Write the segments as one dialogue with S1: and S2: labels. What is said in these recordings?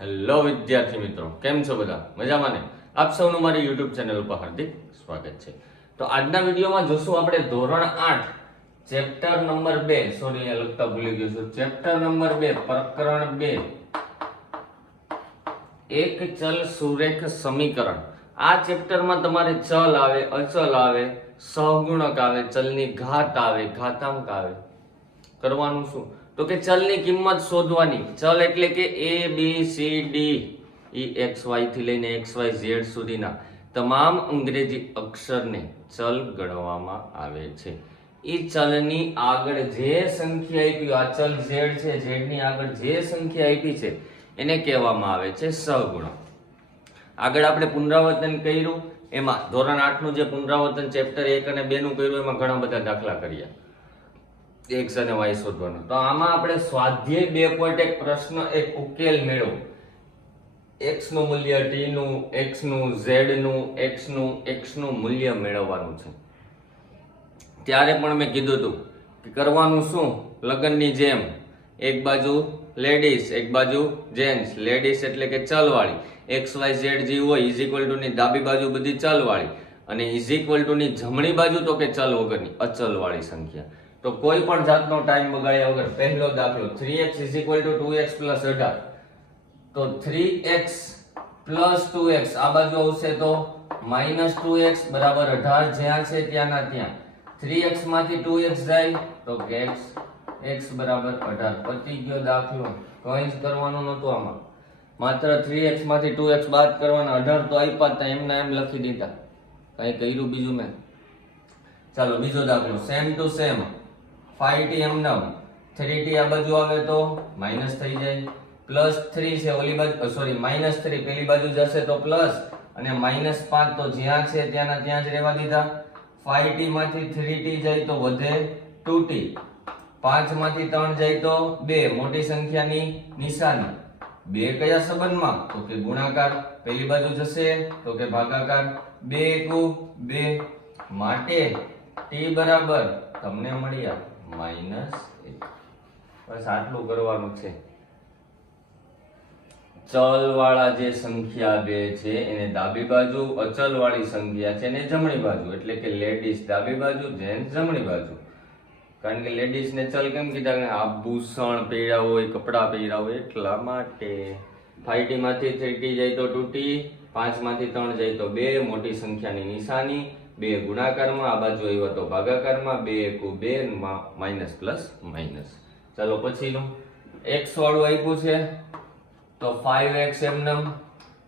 S1: Hello વિદ્યાર્થી મિત્રો, કેમ છો બધા? મજામાં ને? આપ સૌનું મારી યુટ્યુબ ચેનલ ઉપર હાર્દિક સ્વાગત છે. તો આજના વિડીયોમાં જોશું આપણે ધોરણ આઠ ચેપ્ટર નંબર બે. સોરી લખતા ભૂલી ગયો છું. ચેપ્ટર નંબર બે, પ્રકરણ બે. એક ચલ સુરેખ સમીકરણ. આ ચેપ્ટરમાં તમારે ચલ આવે, અચલ આવે, સહગુણક આવે, ચલની ઘાત આવે, ઘાતાંક આવે. કરવાનું શું? તો કે ચલની કિંમત શોધવાની. ચલ એટલે કે A B C D E X વાયથી લઈને એક્સ વાય ઝેડ સુધીના તમામ અંગ્રેજી અક્ષરને ચલ ગણવામાં આવે છે. એ ચલની આગળ જે સંખ્યા આપી, આ ચલ ઝેડ છે ઝેડની આગળ જે સંખ્યા આપી છે, એને કહેવામાં આવે છે સહગુણક આગળ આપણે પુનરાવર્તન કર્યું, એમાં ધોરણ આઠનું જે પુનરાવર્તન ચેપ્ટર એક અને બેનું કર્યું, એમાં ઘણા બધા દાખલા કર્યા. એક્સ અને વાય શોધવાનો. તો આમાં આપણે સ્વાધ્યાય બે પોઈન્ટ એક પ્રશ્ન, એક ઉકેલ મેળવો. એક્સનું મૂલ્ય ટી નું એક્સનું ઝેડનું એક્સનું એક્સનું મૂલ્ય મેળવવાનું છે. ત્યારે પણ મેં કીધું હતું કે કરવાનું શું? લગ્નની જેમ. એક બાજુ લેડીઝ એક બાજુ જેન્ટ્સ લેડીઝ એટલે કે ચલવાળી. એક્સ વાય ઝેડ જે હોય ઇઝ ઇક્વલ ટુની ડાબી બાજુ બધી ચલવાળી. અને ઇઝ ઇક્વલ ટુની જમણી બાજુ તો કે ચલ વગરની, અચલવાળી સંખ્યા. તો કોઈ પણ જાતનો ટાઈમ બગાડ્યા વગર પહેલો દાખલો three x is equal to two x plus અઢાર. તો three x plus two x આ બાજુ આવશે તો માઇનસ ટુ એક્સ બરાબર અઢાર જ્યાં છે ત્યાંના ત્યાં. થ્રી એક્સમાંથી ટુ એક્સ જાય તો કે એક્સ એક્સ બરાબર અઢાર. પતી ગયો દાખલો. કંઈ જ કરવાનું નહોતું આમાં. માત્ર થ્રી એક્સમાંથી ટુ એક્સ બાદ કરવાના. અઢાર તો આપ્યા હતા, એમના એમ લખી દીધા. કઈ કર્યું બીજું મેં? ચાલો, બીજો દાખલો. સેમ ટુ સેમ ફાઈવ એમ નમ થ્રી આ બાજુ આવે તો માઇનસ થઈ જાય. પ્લસ થ્રી છે ઓલી બાજુ સોરી માઇનસ થ્રી પેલી બાજુ જશે તો પ્લસ અને માઇનસ પાંચ તો જ્યાં છે ત્યાંના ત્યાં જ રહેવા દીધા. ફાઈવ ટી માંથી થ્રી જાય તો વધે ટુ ટી પાંચમાંથી ત્રણ જાય તો બે, મોટી સંખ્યાની નિશાની. બે કયા સંબંધમાં? તો કે ગુણાકાર, પેલી બાજુ જશે તો કે ભાગાકાર. બે એકુ, બે. માટે ટી બરાબર તમને મળ્યા. માઇનસ બસ આટલું કરવાનું છે. ચલ વાળા જે સંખ્યા બે છે એને ડાબી બાજુ અચલ વાળી સંખ્યા છે એને જમણી બાજુ. એટલે કે લેડીઝ ડાબી બાજુ જેન્ટ્સ જમણી બાજુ. કારણ કે લેડીઝ ને ચલ કેમ કીધા? કે આભૂષણ પહેર્યા હોય કપડાં પહેર્યા હોય એટલા માટે. ફાઈવ ટી માંથી થ્રી જાય તો તૂટી પાંચમાંથી પાંચમાંથી ત્રણ જાય તો બે મોટી સંખ્યાની નિશાની. બે ગુણાકારમાં, આ બાજુ આવ્યો તો ભાગાકારમાં, બે એકુ બે માઇનસ પ્લસ માઇનસ. ચાલો પછીનું. એક્સ વાળું આપ્યું છે, તો ફાઈવ એક્સ એમનમ,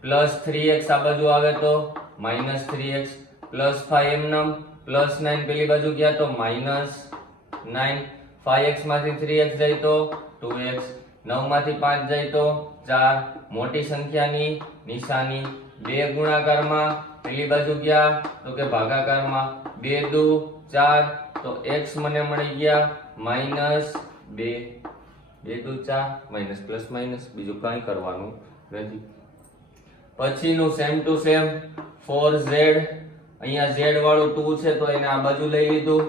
S1: પ્લસ થ્રી એક્સ આ બાજુ આવે તો minus three x plus five એમનમ, plus nine પેલી બાજુ ગયા તો માઇનસ નાઇન ફાઈવ એક્સમાંથી થ્રી એક્સ જાય તો ટુ એક્સ નવમાંથી પાંચ જાય તો ચાર. મોટી સંખ્યાની નિશાની બે ગુણાકારમાં પેલી બાજુ ગયા, તો કે ભાગાકારમાં બે દુ, ચાર, તો એક્સ મને મળી ગયા માઇનસ બે. બે દુ, ચાર માઇનસ પ્લસ માઇનસ બીજું કંઈ કરવાનું નથી. પછીનું same to same four z અહીંયા ઝેડ વાળું ટુ છે, તો એને આ બાજુ લઈ લીધું.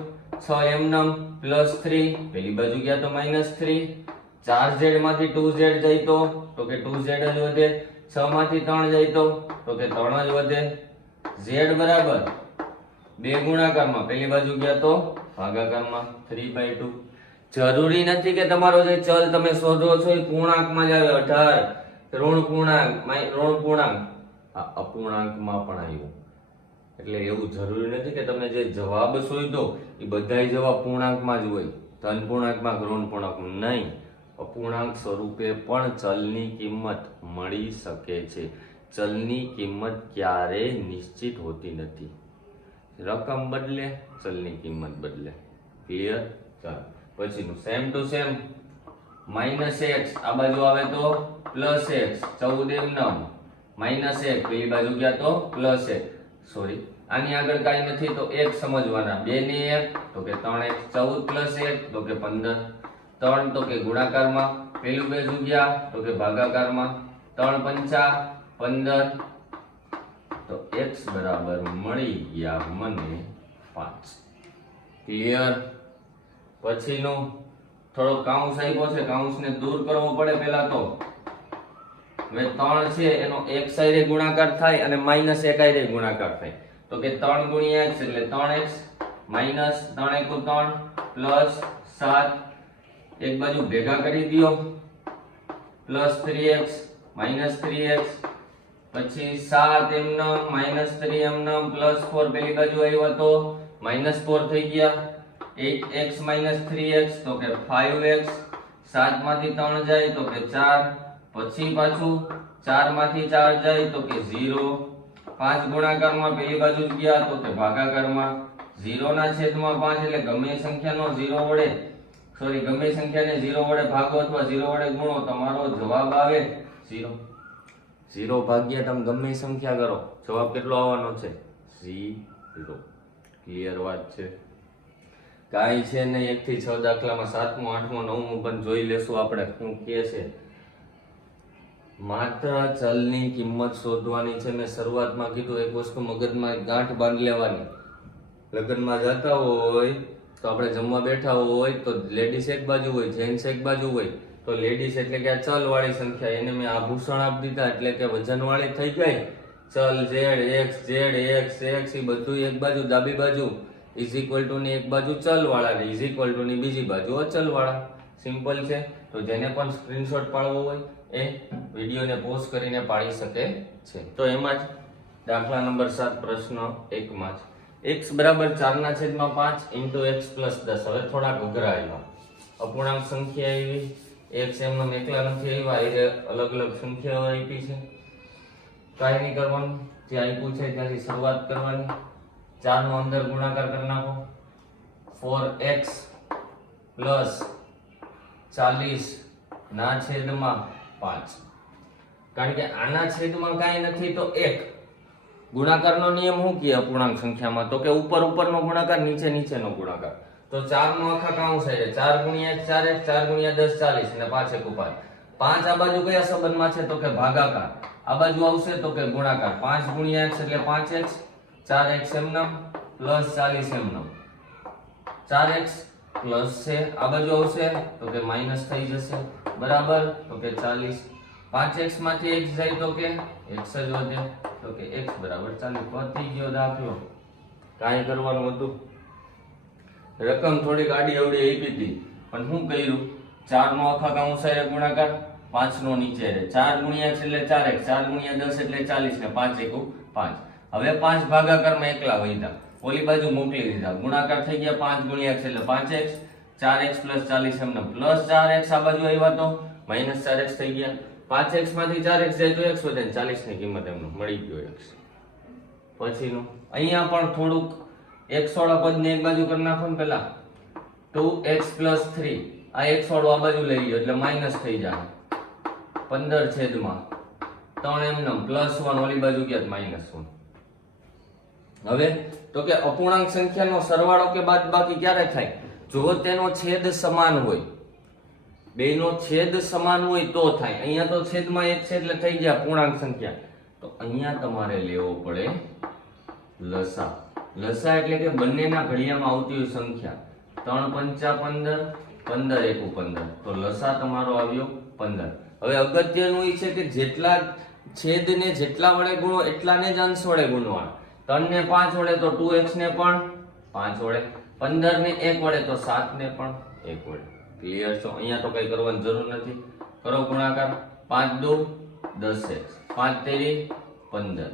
S1: છ એમનમ, પ્લસ થ્રી, પેલી બાજુ ગયા તો માઇનસ થ્રી. ચાર ઝેડમાંથી ટુ ઝેડ જાય તો કે ટુ ઝેડ જ વધે. છ માંથી ત્રણ જાય તો કે ત્રણ જ વધે. ઝેડ બરાબર બે ગુણાકારમાં. પેલી બાજુ ગયા તો ભાગાકારમાં થ્રી બાય ટુ જરૂરી નથી કે તમારો જે ચલ તમે શોધો છો એ પૂર્ણાંકમાં જ આવે. અઢાર, ઋણ પૂર્ણાંક ઋણ પૂર્ણાંક. અપૂર્ણાંકમાં પણ આવ્યું. એટલે એવું જરૂરી નથી કે તમે જે જવાબ શોધો એ બધાય જવાબ પૂર્ણાંકમાં જ હોય. ધન પૂર્ણાંકમાં ઋણ પૂર્ણાંક નહીં. અપૂર્ણાંક સ્વરૂપે પણ ચલની કિંમત મળી શકે છે. ચલની કિંમત ક્યારેય નિશ્ચિત હોતી નથી. રકમ બદલે, ચલની કિંમત બદલે. ક્લિયર ચાલો. પછીનું. Same to same minus x આ બાજુ આવે તો પ્લસ એક્સ ચૌદ એમ નવ. માઇનસ એક પેલી બાજુ ગયા તો પ્લસ એક સોરી આની આગળ કાંઈ નથી તો એક સમજવાના. બે ને એક, તો કે ત્રણ એક ચૌદ પ્લસ એક તો કે પંદર. ત્રણ તો કે ગુણાકારમાં. પેલું બે જુગ્યા તો કે ભાગાકારમાં. ત્રણ પંચા પંદર. તો એક્સ બરાબર મળી ગયા મને પાંચ. ક્લિયર પછીનું થોડો કાઉન્સ આપ્યો છે. કાઉન્સને દૂર કરવો પડે પહેલા તો. હવે ત્રણ છે, એનો એક સાઈડે ગુણાકાર થાય અને માઇનસ એક સાઈડે ગુણાકાર થાય. તો કે ત્રણ ગુણ્યા એક્સ એટલે ત્રણ એક્સ માઇનસ ત્રણ એકુ ત્રણ પ્લસ સાત. એક બાજુ ભેગા કરી દ્યો plus three x minus three x પછી સાત એમનો માઇનસ થ્રી એમનમ પ્લસ ફોર પેલી બાજુ આવ્યો તો માઇનસ ફોર થઈ ગયા. Eight x minus three x તો કે ફાઈવ એક્સ સાતમાંથી ત્રણ જાય તો કે ચાર. પછી પાછું ચારમાંથી ચાર જાય તો કે ઝીરો પાંચ ગુણાકારમાં પેલી બાજુ જ ગયા તો કે ભાગાકારમાં. ઝીરોના છેદમાં પાંચ એટલે ગમે સંખ્યાનો ઝીરો વડે. સોરી ગમે સંખ્યાને ઝીરો વડે ભાગો અથવા ઝીરો વડે ગુણો, તમારો જવાબ આવે ઝીરો ઝીરો ભાગ્યા તમે ગમે સંખ્યા કરો. જવાબ કેટલો આવવાનો છે? ઝીરો. ક્લિયર વાત છે. કાંઈ છે ને એકથી છ દાખલામાં સાતમું, આઠમું, નવમું પણ જોઈ લેશું આપણે. શું કે છે? માત્ર ચલની કિંમત શોધવાની છે. મેં શરૂઆતમાં કીધું, એક વસ્તુ મગજમાં ગાંઠ બાંધી લેવાની. લગ્નમાં જતા હોય, તો આપણે જમવા બેઠા હોય, તો લેડીઝ એક બાજુ હોય જેન્ટ્સ એક બાજુ હોય તો લેડીઝ એટલે કે આ ચલ વાળી સંખ્યા, એને મેં આભૂષણ આપી દીધા એટલે કે વજન વાળી થઈ ગઈ. ચલ, z, x z, x x એ બધું એક બાજુ, ડાબી બાજુ. ઇઝ ઇક્વલ ટુ ની એક બાજુ ચલ વાળા ને ઇઝ ઇક્વલ ટુ ની બીજી બાજુ અચલ વાળા સિમ્પલ છે? તો જેને પણ સ્ક્રીનશોટ પાડવો હોય, એ વિડીયોને પોઝ કરીને પાડી શકે છે. તો એમાં જ દાખલા નંબર સાત, પ્રશ્ન એકમાં જ. એક્સ બરાબર ચારના છેદમાં પાંચ ઇન્ટુ એક્સ પ્લસ દસ. હવે થોડાક ઉઘરાયેલા. અપૂર્ણાંક સંખ્યા આવી એક્સ એમનો એકલા નથી આવ્યા, એ અલગ અલગ સંખ્યાઓ આપી છે. કાંઈ નહીં કરવાનું જે આપ્યું છે ત્યાંથી શરૂઆત કરવાની. ચારનો અંદર ગુણાકાર કરી નાખો. ફોર એક્સ પ્લસ ચાલીસ ના છેદમાં પાંચ. કારણ કે આના છેદમાં કાંઈ નથી તો એક. ગુણાકારનો નિયમ શું કહે અપૂર્ણાંક સંખ્યામાં? તો કે ઉપર ઉપરનો ગુણાકાર, નીચે નીચેનો ગુણાકાર. તો ચાર નો આખા કાઉન્સ છે. ચાર ગુણ્યા એક, ચાર એક, ચાર ગુણ્યા દસ, ચાલીસ ને પાંચ એક પાંચ પાંચ આ બાજુ કયા સંબંધમાં છે? તો કે ભાગાકાર. આ બાજુ આવશે તો કે ગુણાકાર. પાંચ ગુણ્યા એક્સ એટલે પાંચ એક્સ ચાર એક્સ એમનમ પ્લસ ચાલીસ એમનમ. ચાર એક્સ પ્લસ છે. આ બાજુ આવશે તો કે માઇનસ થઈ જશે. બરાબર? તો કે ચાલીસ. પાંચ એક્સમાંથી એક્સ જાય તો કે એક્સ જ વધે. તો કે એક્સ બરાબર ચાલીસ. પતી ગયો દાખલો. કાંઈ કરવાનું હતું? રકમ થોડીક આડી અવડી આપી હતી. પણ શું કર્યું? ચાર નો આખા કાઉન્સારે ગુણાકાર. પાંચ નો નીચે રહે. ચાર ગુણ્યા છે એટલે ચાર એક ચાર ગુણ્યા દસ એટલે ચાલીસ ને પાંચ એકુ પાંચ. હવે પાંચ ભાગાકારમાં એકલા વહીતા ઓલી બાજુ મોકલી દીધા. ગુણાકાર થઈ ગયા પાંચ ગુણ્યા છે એટલે પાંચ એક્સ ચાર એક્સ પ્લસ ચાલીસ એમને. પ્લસ ચાર એક્સ આ બાજુ આવ્યા તો માઇનસ ચાર એક્સ થઈ ગયા. પાંચ એક્સમાંથી ચાર એક્સ જાય તો એક્સ વધે ચાલીસની કિંમત એમનું મળી ગયો એક્સ. પછીનું. અહીંયા પણ થોડુંક એક્સ વાળા પદને એક બાજુ કરી નાખો ને પેલા. Two x plus three. આ એક્સ વાળું આ બાજુ લઈ ગયો એટલે માઇનસ થઈ જાય પંદર છેદમાં ત્રણ એમનેમ પ્લસ વન ઓલી બાજુ ગયા માઇનસ વન. હવે તો કે અપૂર્ણાંક સંખ્યાનો સરવાળો કે બાદ બાકી ક્યારે થાય? જો તેનો છેદ સમાન હોય, બેનો છેદ સમાન હોય તો થાય. અહીંયા તો છેદમાં એક છે એટલે થઈ ગયા પૂર્ણાંક સંખ્યા. તો અહીંયા તમારે લેવો પડે લસા. લસા એટલે કે બંનેના ઘડિયામાં આવતી હોય સંખ્યા. ત્રણ પંચા પંદર પંદર એકુ પંદર. તો લસા તમારો આવ્યો પંદર. હવે અગત્યનું એ છે કે જેટલા છેદને જેટલા વડે ગુણો, એટલાને જ અંશ વડે ગુણવાના. ત્રણ ને પાંચ વડે તો ટુ એક્સ ને પણ પાંચ વડે. પંદર ને એક વડે તો સાત ને પણ એક વડે. ક્લિયર છો? અહીંયા તો કઈ કરવાની જરૂર નથી. કરો ગુણાકાર. પાંચ દો, દસ એક્સ. પાંચ તેરી, પંદર.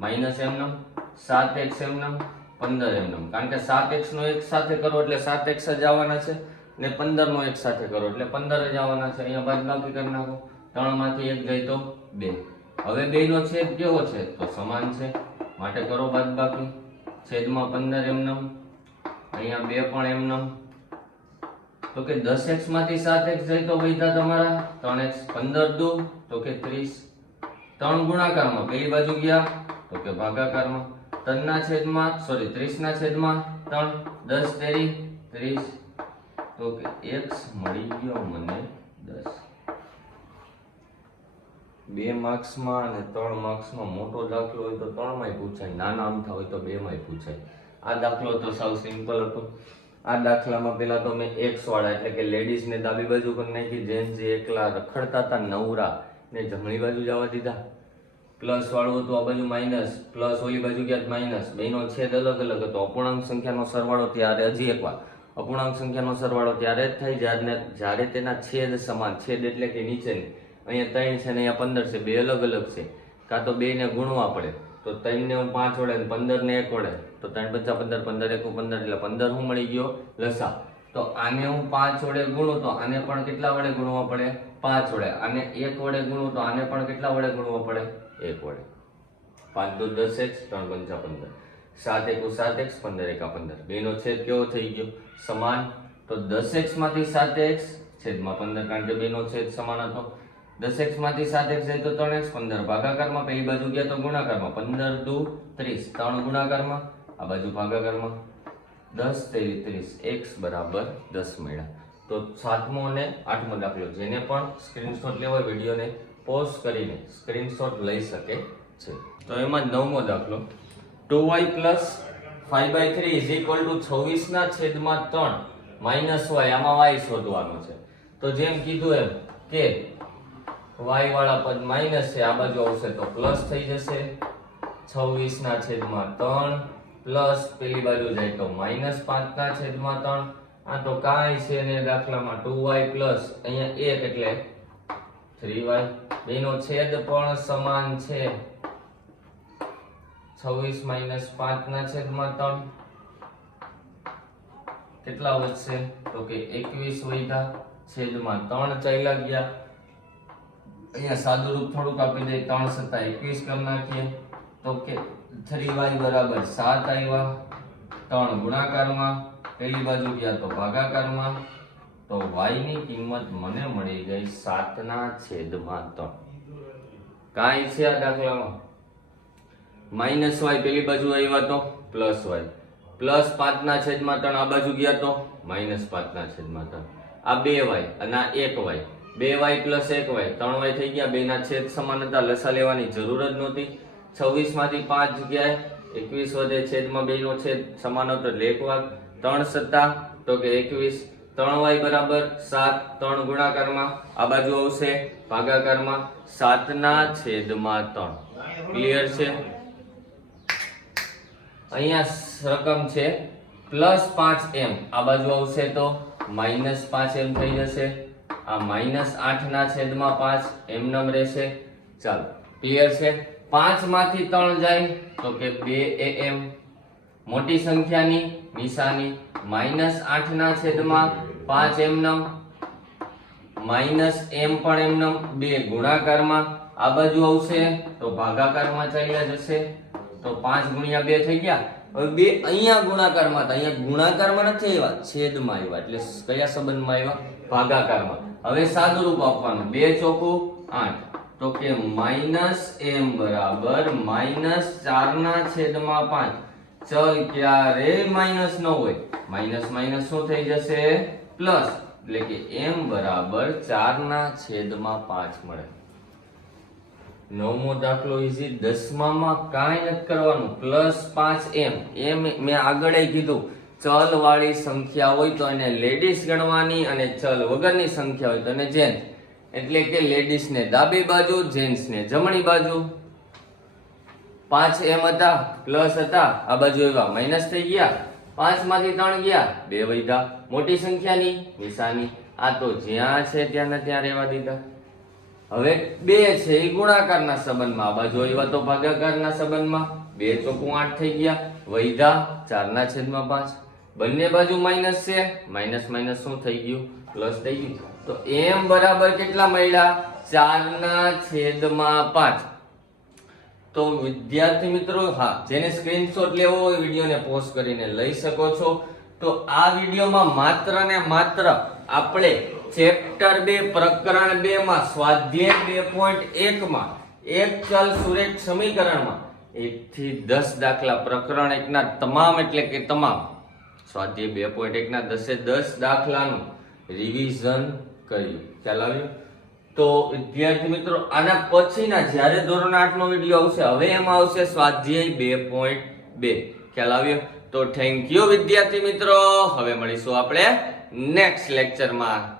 S1: માઇનસ એમનમ સાત એક્સ એમનેમ, પંદર એમનેમ. કારણ કે સાત એક્સનો એક સાથે કરો એટલે સાત એક્સ જ આવવાના છે ને પંદરનો એક સાથે કરો એટલે પંદર જ આવવાના છે. અહીંયા બાદ નક્કી કરી નાખો. ત્રણમાંથી એક ગઈ તો બે. હવે બેનો છેદ કેવો છે? તો સમાન છે. માટે કરો બાદ બાકી. છેદમાં પંદર એમનેમ. અહીંયા બે પણ એમનેમ. તો કે દસ એક્સમાંથી સાત એક્સ જાય તો વૈધા તમારા. ત્રણ એક્સ પંદર દો, તો કે ત્રીસ. ત્રણ ગુણાકારમાં. પેલી બાજુ ગયા, તો કે ભાગાકારમાં. ત્રણના છેદમાં સોરી ત્રીસના છેદમાં ત્રણ, દસ તેરી, ત્રીસ. તો કે એક્સ મળી ગયો મને દસ. બે માર્ક્સમાં અને ત્રણ માર્ક્સમાં મોટો દાખલો હોય તો ત્રણમાંય પૂછાય, નાના અમથા હોય તો બેમાંય પૂછાય. આ દાખલો તો સાવ સિમ્પલ હતો. આ દાખલામાં પેલા તો મેં એક્સ વાળા, એટલે કે લેડીઝ ને ડાબી બાજુ કરી નાખી જેન્ટ્સ જે એકલા રખડતા હતા નવરા, ને જમણી બાજુ જવા દીધા. પ્લસ વાળું હતું આ બાજુ માઇનસ, પ્લસ ઓલી બાજુ ક્યાંક માઇનસ. બેનો છેદ અલગ અલગ હતો. અપૂર્ણાંક સંખ્યાનો સરવાળો ત્યારે હજી એકવાર. અપૂર્ણાંક સંખ્યાનો સરવાળો ત્યારે જ થાય જ્યારે જ્યારે તેના છેદ સમાન, છેદ એટલે કે નીચેની. અહીંયા ત્રણ છે ને અહીંયા પંદર છે. બે અલગ અલગ છે. કાં તો બેને ગુણવા પડે. તો ત્રણને હું પાંચ વડે ને પંદરને એક વડે. તો ત્રણ પચાસ પંદર પંદર એક પંદર. એટલે પંદર હું મળી ગયો લસા. તો આને હું પાંચ વડે ગુણું તો આને પણ કેટલા વડે ગુણવા પડે? પાંચ વડે. આને એક વડે ગુણું તો આને પણ કેટલા વડે ગુણવા પડે? એક વડે. પાંચ દો દસ એક્સ, ત્રણ પંચા પંદર. સાત એકુ સાત એક્સ, પંદર એકા પંદર. બેનો છેદ કેવો થઈ ગયો? સમાન. તો દસ એક્સમાંથી સાત એક્સ છેદમાં પંદર, કારણ કે બેનો છેદ સમાન હતો. દસ એક્સમાંથી સાત એક્સ જાય તો ત્રણ એક્સ, પંદર. ભાગાકારમાં પેલી બાજુ ગયા તો ગુણાકારમાં પંદર, દુ, ત્રીસ. ત્રણ ગુણાકારમાં, આ બાજુ ભાગાકારમાં દસ તેવી ત્રીસ. એક્સ બરાબર દસ મેળા તો સાતમો અને આઠમો દાખલો. જેને પણ સ્ક્રીનશોટ લેવો હોય, વિડીયોને પોઝ કરીને સ્ક્રીનશોટ લઈ શકે છે. તો એમાં નવમો દાખલો. Two y plus five by three is equal to છવ્વીસના છેદમાં ત્રણ માઇનસ વાય. આમાં વાય શોધવાનો છે. તો જેમ કીધું એમ કે વાય વાળા પદ માઇનસ છે, આ બાજુ આવશે તો પ્લસ થઈ જશે. છવ્વીસના છેદમાં ત્રણ પ્લસ પેલી બાજુ જાય તો માઇનસ પાંચના છેદમાં ત્રણ. આ તો કાંઈ છે ને દાખલામાં ટુ વાય પ્લસ અહીંયા એક એટલે થ્રી વાય બેનો છેદ પણ સમાન છે. છવ્વીસ માઇનસ પાંચ ના છેદમાં ત્રણ. કેટલા વધશે? તો કે એકવીસ વધ્યા, છેદમાં ત્રણ ચાલ્યા ગયા. અહીંયા સાદું રૂપ થોડુંક આપી દે, ત્રણ સત્તા એકવીસ કરી નાખીએ. તો કે થ્રી વાય બરાબર સાત આવ્યા. ત્રણ ગુણાકારમાં પેલી બાજુ ગયા તો ભાગાકારમાં. તો વાયની કિંમત મને મળી ગઈ સાતના છેદમાં ત્રણ. કાંઈ છે આ દાખલામાં? માઇનસ વાય પેલી બાજુ આવ્યા તો પ્લસ વાય. પ્લસ પાંચના છેદમાં ત્રણ આ બાજુ ગયા તો માઇનસ પાંચના છેદમાં ત્રણ. આ બે વાય અને આ એક વાય. બે વાય પ્લસ એક વાય. ત્રણ વાય થઈ ગયા, બેના છેદ સમાન હતા. લસા લેવાની જરૂર જ નહોતી. છવ્વીસમાંથી પાંચ જગ્યાએ એકવીસ વધે છેદમાં બે નો છેદ સમાન હતો એટલે એક વાર ત્રણ સત્તા, તો કે એકવીસ. ત્રણ વાય બરાબર સાત ત્રણ ગુણાકારમાં. આ બાજુ આવશે ભાગાકારમાં સાતના છેદમાં ત્રણ. ક્લિયર છે? અહીંયા રકમ છે પ્લસ પાંચ એમ. આ બાજુ આવશે તો માઇનસ પાંચ એમ થઈ જશે. આ માઇનસ આઠ ના છેદમાં પાંચ એમ નમ રહેશે. ચાલો ક્લિયર છે? પાંચમાંથી ત્રણ જાય તો કે બે એ એમ. મોટી સંખ્યાની, નિશાની માઇનસ આઠ ના છેદમાં પાંચ એમનમ માઇનસ એમ પણ એમનમ બે ગુણાકારમાં આ બાજુ આવશે, તો ભાગાકારમાં ચાલ્યા જશે, તો પાંચ ગુણ્યા બે થઈ ગયા. હવે બે અહીંયા ગુણાકારમાં હતા, અહીંયા ગુણાકારમાં નથી આવ્યા, છેદમાં આવ્યા, એટલે કયા સંબંધમાં આવ્યા? ભાગાકારમાં. હવે સાદું રૂપ આપવાનું, બે ચોખ્ખું આઠ. તો કે માઇનસ એમ બરાબર માઇનસ ચારના છેદમાં પાંચ. ચલ ક્યારે માઇનસ ન હોય, માઇનસ માઇનસ શું થઈ જશે? પ્લસ, એટલે કે એમ બરાબર ચારના છેદમાં પાંચ મળે. નવમો દાખલો ઇઝી દસમામાં કાંઈ નથી કરવાનું. પ્લસ પાંચ એમ. એમ મેં આગળ કીધું. ચલ વાળી સંખ્યા હોય તો એને લેડીઝ ગણવાની અને ચલ વગરની સંખ્યા હોય તો એને જેન્ટ્સ એટલે કે લેડીઝ ને ડાબી બાજુ જેન્ટ્સ ને જમણી બાજુ. પાંચ એમ હતા, પ્લસ હતા, આ બાજુ એવા માઇનસ થઈ ગયા. પાંચમાંથી ત્રણ ગયા, બે વૈધા મોટી સંખ્યાની, નિશાની. આ તો જ્યાં છે ત્યાં ત્યાં રહેવા દીધા. હવે બે છે એ ગુણાકારના સંબંધમાં. આ બાજુ આવ્યા તો ભાગાકારના સંબંધમાં. બે ચોખ્ખું આઠ થઈ ગયા. વૈધા ચારના છેદમાં પાંચ. બંને બાજુ માઇનસ છે. માઇનસ માઇનસ શું થઈ ગયું? પ્લસ થઈ ગયું. તો એમ બરાબર કેટલા મળ્યા? ચારના છેદમાં પાંચ. તો વિદ્યાર્થી મિત્રો, હા, જેને સ્ક્રીનશોટ લેવો હોય, વિડીયોને પોસ્ટ કરીને લઈ શકો છો. તો આ વિડીયોમાં માત્ર ને માત્ર આપણે ચેપ્ટર બે, પ્રકરણ બે માં, સ્વાધ્યાય બે પોઈન્ટ એક માં, એક ચલ સુરેખ સમીકરણમાં, એક થી દસ દાખલા પ્રકરણ એકના તમામ એટલે કે તમામ, સ્વાધ્યાય બે પોઈન્ટ એકના દસે દસ દાખલાનું રિવિઝન કર્યું. ખ્યાલ આવ્યો? તો વિદ્યાર્થી મિત્રો, આના પછીના જ્યારે ધોરણ આઠ નો વીડિયો આવશે, હવે એમાં આવશે સ્વાધ્યાય બે પોઈન્ટ બે. ખ્યાલ આવ્યો? તો થેન્ક યુ વિદ્યાર્થી મિત્રો. હવે મળીશું આપણે નેક્સ્ટ લેક્ચરમાં